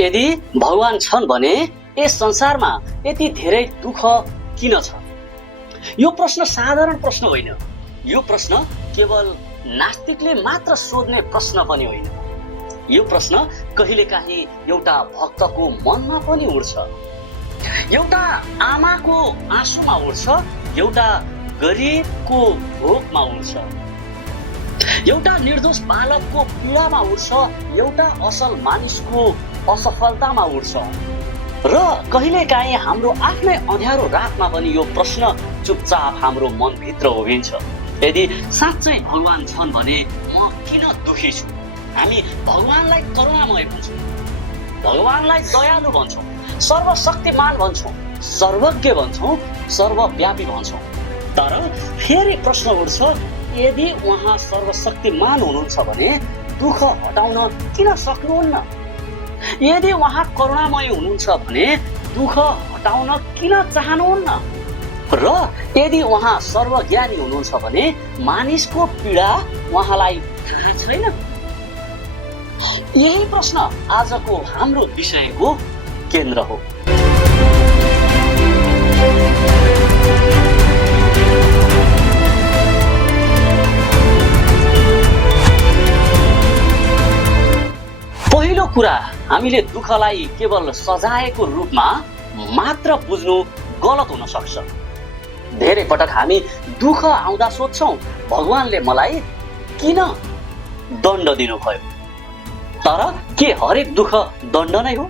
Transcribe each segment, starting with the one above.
यदि भगवान छन् भने यस संसारमा यति धेरै दुःख किन छ? यो प्रश्न साधारण प्रश्न होइन। यो प्रश्न केवल नास्तिकले मात्र सोध्ने प्रश्न पनि होइन। यो प्रश्न कहिलेकाहीँ एउटा भक्तको मनमा पनि उठ्छ, एउटा आमाको आँसुमा उठ्छ, एउटा गरिबको भोकमा उठ्छ, एउटा निर्दोष बालकको पीडामा उठ्छ, एउटा असल मानिसको असफलतामा उठ्छ र कहिलेकाहीँ हाम्रो आफ्नै अँध्यारो रातमा पनि यो प्रश्न चुपचाप हाम्रो मनभित्र उभिन्छ। यदि साँच्चै भगवान छन् भने म किन दुखी छु? हामी भगवानलाई करुणामय भन्छौँ, भगवानलाई दयालु भन्छौँ, सर्वशक्तिमान भन्छौँ, सर्वज्ञ भन्छौँ, सर्वव्यापी भन्छौँ। तर फेरि प्रश्न उठ्छ, यदि उहाँ सर्वशक्तिमान हुनुहुन्छ भने दुःख हटाउन किन सक्नुहुन्न? यदि उहाँ करुणामय हुनुहुन्छ भने दुःख हटाउन किन चाहनुहुन्न? र यदि उहाँ सर्वज्ञानी हुनुहुन्छ भने मानिसको पीडा उहाँलाई थाहा छैन? यही प्रश्न आजको हाम्रो विषयको केन्द्र हो। पहिलो कुरा, हामीले दुःखलाई केवल सजायको रूपमा मात्र बुझ्नु गलत हुन सक्छ। धेरै पटक हामी दुःख आउँदा सोध्छौँ, भगवानले मलाई किन दण्ड दिनुभयो? तर के हरेक दुःख दण्ड नै हो?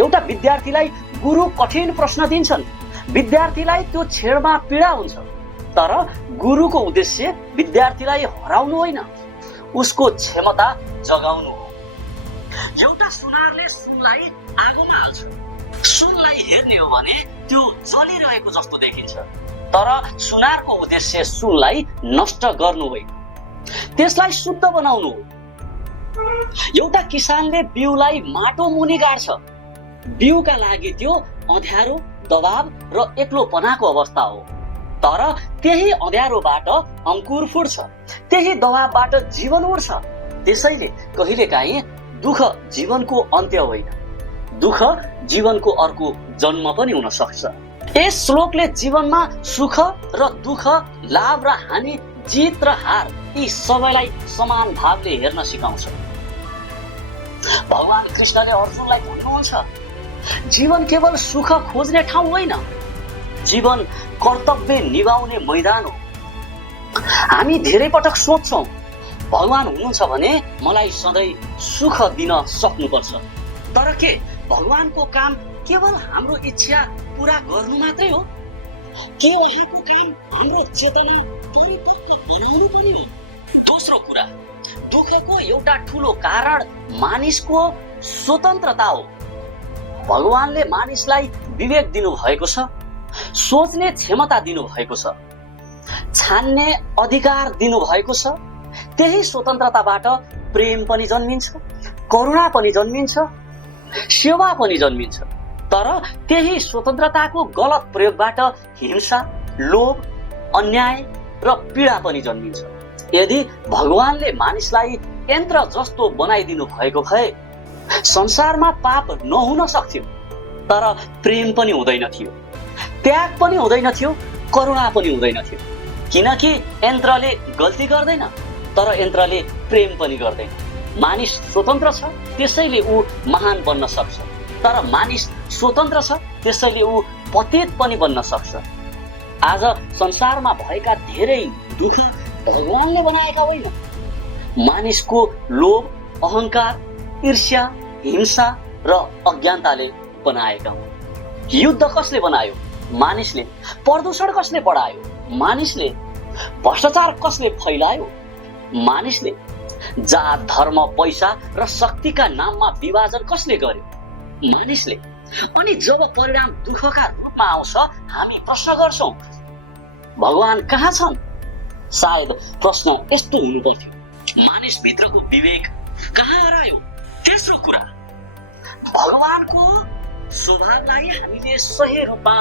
एउटा विद्यार्थीलाई गुरु कठिन प्रश्न दिन्छन्, विद्यार्थीलाई त्यो छेडमा पीडा हुन्छ, तर गुरुको उद्देश्य विद्यार्थीलाई हराउनु होइन, उसको क्षमता जगाउनु हो। एउटा सुनारले सुनलाई आगोमा हाल्छ, सुनलाई हेर्ने हो भने त्यो जलिरहेको जस्तो देखिन्छ, तर सुनारको उद्देश्य सुनलाई नष्ट गर्नु होइन, त्यसलाई शुद्ध बनाउनु हो। एउटा किसानले बिउलाई माटो मुनि गाड्छ, बिउका लागि त्यो अँध्यारो, दबाव र एक्लोपनाको अवस्था हो, तर त्यही अँध्यारोबाट अंकुर फुट्छ, त्यही दबावबाट जीवन उठ्छ। त्यसैले कहिलेकाहीँ दुःख जीवनको अन्त्य होइन, दुःख जीवनको अर्को जन्म पनि हुन सक्छ। यस श्लोकले जीवनमा सुख र दुःख, लाभ र हानि, जित र हार यी सबैलाई समान भावले हेर्न सिकाउँछ। भगवान कृष्णले अर्जुनलाई भन्नुहुन्छ, जीवन केवल सुख खोज्ने ठाउँ होइन, जीवन कर्तव्य निभाउने मैदान हो। हामी धेरै पटक सोध्छौँ, भगवान हुनुहुन्छ भने मलाई सधैँ सुख दिन सक्नुपर्छ। तर के भगवानको काम केवल हाम्रो इच्छा पूरा गर्नु मात्रै हो? के उहाँको काम हाम्रो चेतना परिपक्व बनाउनु पनि हो? दोस्रो कुरा, दुःखको एउटा ठुलो कारण मानिसको स्वतन्त्रता हो। भगवानले मानिसलाई विवेक दिनुभएको छ, सोच्ने क्षमता दिनुभएको छ, छान्ने अधिकार दिनुभएको छ। त्यही स्वतन्त्रताबाट प्रेम पनि जन्मिन्छ, करुणा पनि जन्मिन्छ, सेवा पनि जन्मिन्छ। तर त्यही स्वतन्त्रताको गलत प्रयोगबाट हिंसा, लोभ, अन्याय र पीडा पनि जन्मिन्छ। यदि भगवानले मानिसलाई यन्त्र जस्तो बनाइदिनु भएको भए संसारमा पाप नहुन सक्थ्यो, तर प्रेम पनि हुँदैन थियो, त्याग पनि हुँदैन थियो, करुणा पनि हुँदैन थियो। किनकि यन्त्रले गल्ती गर्दैन, तर यन्त्रले प्रेम पनि गर्दैन। मानिस स्वतन्त्र छ, त्यसैले ऊ महान बन्न सक्छ, तर मानिस स्वतन्त्र छ, त्यसैले ऊ पतित पनि बन्न सक्छ। आज संसारमा भएका धेरै दुःख भगवानले बनाएका होइन, मानिसको लोभ, अहंकार, ईर्ष्या, हिंसा र अज्ञानताले बनाएका हुन्। युद्ध कसले बनायो? मानिसले। प्रदूषण कसले बढायो? मानिसले। भ्रष्टाचार कसले फैलायो? मानिसले। जात, धर्म, पैसा र शक्तिका नाममा विभाजन कसले गर्यो? मानिसले। अनि जब परिणाम दुःखका रूपमा आउँछ, हामी प्रश्न गर्छौं, भगवान कहाँ छन्? सायद प्रश्न यस्तो हुनु पर्थ्यो, मानिस भित्रको विवेक कहाँ हरायो? तेस्रो कुरा, भगवानको स्वभावलाई हामीले सही रूपमा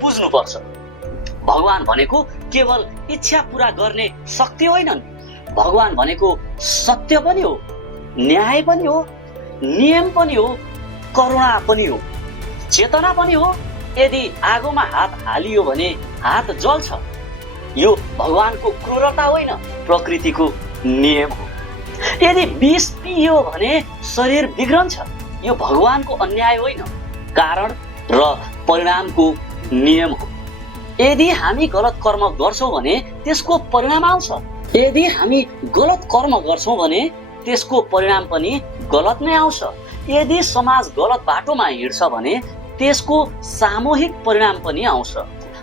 बुझ्नुपर्छ। भगवान भनेको केवल इच्छा पूरा गर्ने शक्ति होइनन्, भगवान भनेको सत्य पनि हो, न्याय पनि हो, नियम पनि हो, करुणा पनि हो, चेतना पनि हो। यदि आगोमा हात हालियो भने हात जल्छ। यो भगवानको क्रूरता होइन, प्रकृतिको नियम हो। यदि विष पियो भने शरीर बिग्रन्छ। यो भगवानको अन्याय होइन, कारण र परिणामको नियम हो। यदि हामी गलत कर्म गर्छौँ भने त्यसको परिणाम आउँछ। यदि हामी गलत कर्म गर्छौँ भने त्यसको परिणाम पनि गलत नै आउँछ। यदि समाज गलत बाटोमा हिँड्छ भने त्यसको सामूहिक परिणाम पनि आउँछ।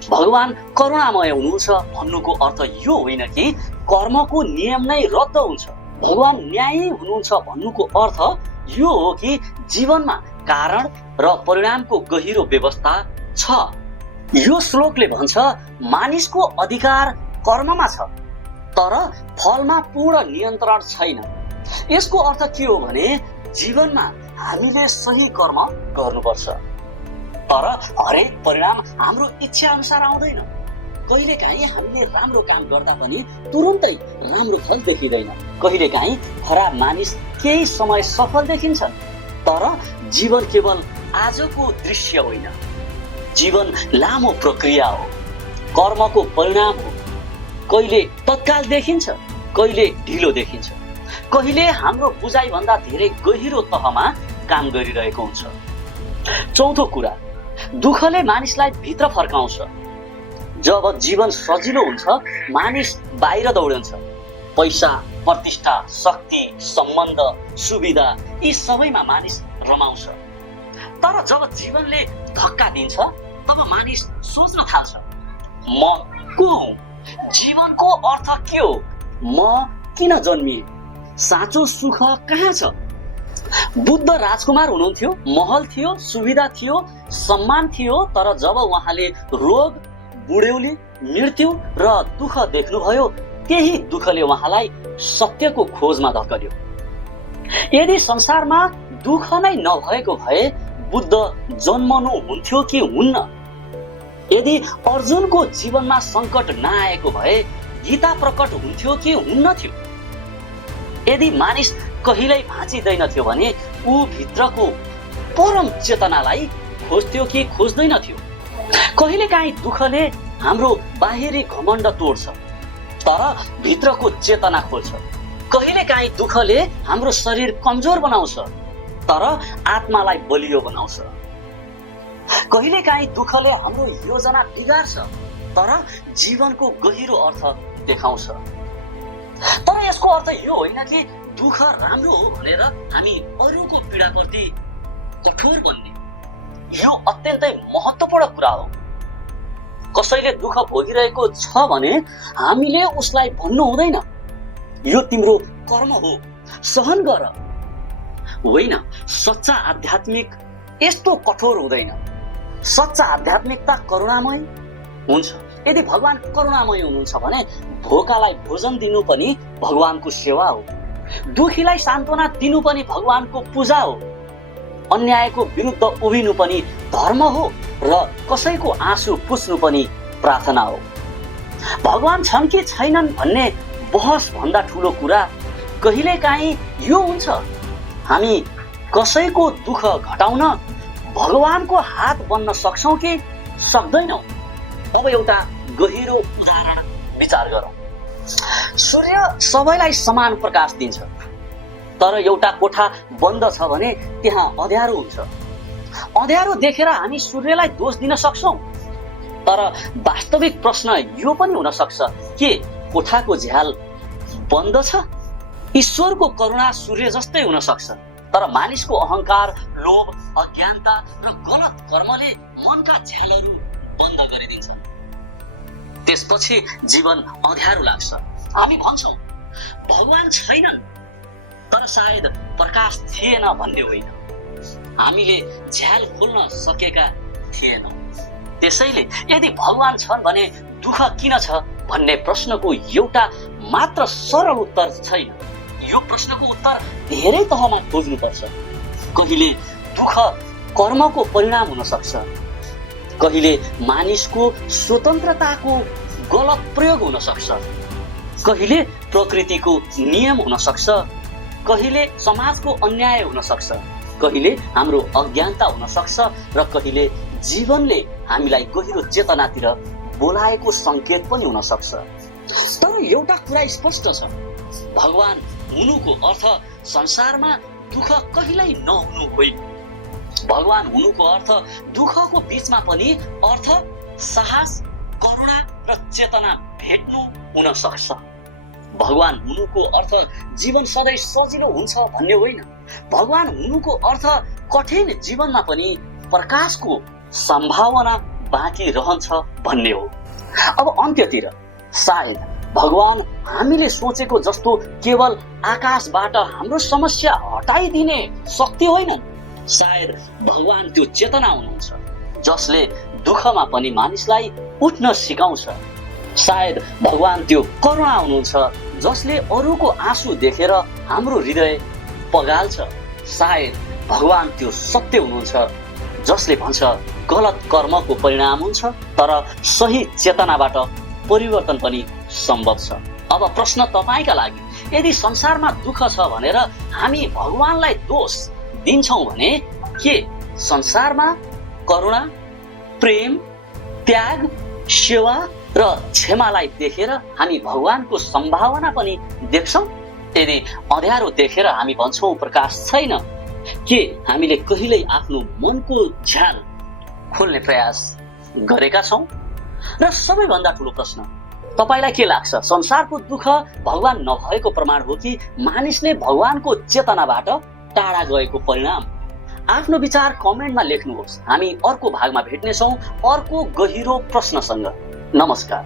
भगवान करुणामय हुनुहुन्छ भन्नुको अर्थ यो होइन कि कर्मको नियम नै रद्द हुन्छ। भगवान न्यायी हुनुहुन्छ भन्नुको अर्थ यो हो कि जीवनमा कारण र परिणामको गहिरो व्यवस्था छ। यो श्लोकले भन्छ मानिसको अधिकार कर्ममा छ, तर फलमा पूर्ण नियन्त्रण छैन। यसको अर्थ के हो भने जीवनमा हामीले सही कर्म गर्नुपर्छ, तर हरेक परिणाम हाम्रो इच्छा अनुसार आउँदैन। कहिलेकाहीँ हामीले राम्रो काम गर्दा पनि तुरुन्तै राम्रो फल देखिँदैन। कहिलेकाहीँ खराब मानिस केही समय सफल देखिन्छन्, तर जीवन केवल आजको दृश्य होइन। जीवन लामो प्रक्रिया हो, कर्मको परिणाम हो। कहिले तत्काल देखिन्छ, कहिले ढिलो देखिन्छ, कहिले हाम्रो बुझाइभन्दा धेरै गहिरो तहमा काम गरिरहेको हुन्छ। चौथो कुरा, दुःखले मानिसलाई भित्र फर्काउँछ। जब जीवन सजिलो हुन्छ मानिस बाहिर दौडन्छ। पैसा, प्रतिष्ठा, शक्ति, सम्बन्ध, सुविधा यी सबैमा मानिस रमाउँछ। तर जब जीवनले धक्का दिन्छ तब मानिस सोच्न थाल्छ, म को हुँ? जीवनको अर्थ के हो? म किन जन्मिए? साँचो सुख कहाँ छ? बुद्ध राजकुमार हुनुहुन्थ्यो, महल थियो, सुविधा थियो, सम्मान थियो, तर जब उहाँले रोग, बुढ्यौली, मृत्यु र दुःख देख्नुभयो त्यही दुःखले उहाँलाई सत्यको खोजमा धकेल्यो। यदि संसारमा दुःख नै नभएको भए बुद्ध जन्मनु हुन्थ्यो कि हुन्न? यदि अर्जुनको जीवनमा सङ्कट नआएको भए गीता प्रकट हुन्थ्यो कि हुन्न थियो? यदि मानिस कहिल्यै भाँचिँदैन थियो भने ऊ भित्रको परम चेतनालाई खोज्थ्यो कि खोज्दैन थियो? कहिलेकाहीँ दुःखले हाम्रो बाहिरी घमण्ड तोड्छ, तर भित्रको चेतना खोल्छ। कहिलेकाहीँ दुःखले हाम्रो शरीर कमजोर बनाउँछ, तर आत्मालाई बलियो बनाउँछ। कहिलेकाहीँ दुःखले हाम्रो योजना बिगार्छ, तर जीवनको गहिरो अर्थ देखाउँछ। तर यसको अर्थ यो होइन कि दुःख राम्रो हो भनेर हामी अरूको पीडाप्रति कठोर बन्ने। यो अत्यन्तै महत्त्वपूर्ण कुरा हो। कसैले दुःख भोगिरहेको छ भने हामीले उसलाई भन्नु हुँदैन, यो तिम्रो कर्म हो, सहन गर। होइन, सच्चा आध्यात्मिक यस्तो कठोर हुँदैन। सच्चा आध्यात्मिकता करुणामय हुन्छ। यदि भगवान करुणामय हुनुहुन्छ भने भोकालाई भोजन दिनु पनि भगवानको सेवा हो, दुखीलाई सान्त्वना दिनु पनि भगवानको पूजा हो, अन्यायको विरुद्ध उभिनु पनि धर्म हो र कसैको आँसु पुछ्नु पनि प्रार्थना हो। भगवान छन् कि छैनन् भन्ने बहस भन्दा ठुलो कुरा कहिलेकाहीँ यो हुन्छ, हामी कसैको दुःख घटाउन भगवानको हात बन्न सक्छौँ कि सक्दैनौँ? अब एउटा गहिरो उदाहरण विचार गरौँ। सूर्य सबैलाई समान प्रकाश दिन्छ, तर एउटा कोठा बन्द छ भने त्यहाँ अँध्यारो हुन्छ। अँध्यारो देखेर हामी सूर्यलाई दोष दिन सक्छौँ, तर वास्तविक प्रश्न यो पनि हुन सक्छ के कोठाको झ्याल बन्द छ? ईश्वरको करुणा सूर्य जस्तै हुन सक्छ, तर मानिसको अहंकार, लोभ, अज्ञानता र गलत कर्मले मनका झ्यालहरू बन्द गरिदिन्छ। त्यसपछि जीवन अँध्यारो लाग्छ। हामी भन्छौँ भगवान छैनन्, तर सायद प्रकाश थिएन भन्ने होइन, हामीले झ्याल खोल्न सकेका थिएनौँ। त्यसैले यदि भगवान छन् भने दुःख किन छ भन्ने प्रश्नको एउटा मात्र सरल उत्तर छैन। यो प्रश्नको उत्तर धेरै तहमा खोज्नुपर्छ। कहिले दुःख कर्मको परिणाम हुन सक्छ, कहिले मानिसको स्वतन्त्रताको गलत प्रयोग हुन सक्छ, कहिले प्रकृतिको नियम हुन सक्छ, कहिले समाजको अन्याय हुन सक्छ, कहिले हाम्रो अज्ञानता हुन सक्छ र कहिले जीवनले हामीलाई गहिरो चेतनातिर बोलाएको संकेत पनि हुन सक्छ। तर एउटा कुरा स्पष्ट छ, भगवान हुनुको अर्थ संसारमा दुःख कहिल्यै नहुनु होइन। भगवान हुनुको अर्थ दुःखको बीचमा पनि अर्थ, साहस, करुणा र चेतना भेट्नु हुन सक्छ। भगवान हुनुको अर्थ जीवन सधैँ सजिलो हुन्छ भन्ने होइन। भगवान हुनुको अर्थ कठिन जीवनमा पनि प्रकाशको सम्भावना बाँकी रहन्छ भन्ने हो। अब अन्त्यतिर सायद भगवान हामीले सोचेको जस्तो केवल आकाशबाट हाम्रो समस्या हटाइदिने शक्ति होइनन्। सायद भगवान त्यो चेतना हुनुहुन्छ जसले दुःखमा पनि मानिसलाई उठ्न सिकाउँछ। सायद भगवान त्यो करुणा हुनुहुन्छ जसले अरूको आँसु देखेर हाम्रो हृदय पगाल्छ। सायद भगवान त्यो सत्य हुनुहुन्छ जसले भन्छ गलत कर्मको परिणाम हुन्छ तर सही चेतनाबाट परिवर्तन पनि सम्भव छ। अब प्रश्न तपाईका लागि, यदि संसारमा दुःख छ भनेर हामी भगवानलाई दोष दिन्छौं भने के संसारमा करुणा, प्रेम, त्याग, सेवा र क्षमालाई देखेर हामी भगवानको सम्भावना पनि देख्छौं? यदि अँध्यारो देखेर हामी भन्छौं प्रकाश छैन, के हामीले कहिल्यै आफ्नो मनको झ्याल खोल्ने प्रयास गरेका छौं? र सबैभन्दा ठूलो प्रश्न, तपाईलाई के लाग्छ, संसारको दुःख भगवान नभएको प्रमाण हो कि मानिसले भगवानको चेतनाबाट टाढा गएको परिणाम? आफ्नो विचार कमेन्टमा लेख्नुहोस्। हामी अर्को भागमा भेट्नेछौं अर्को गहिरो प्रश्नसँग। नमस्कार।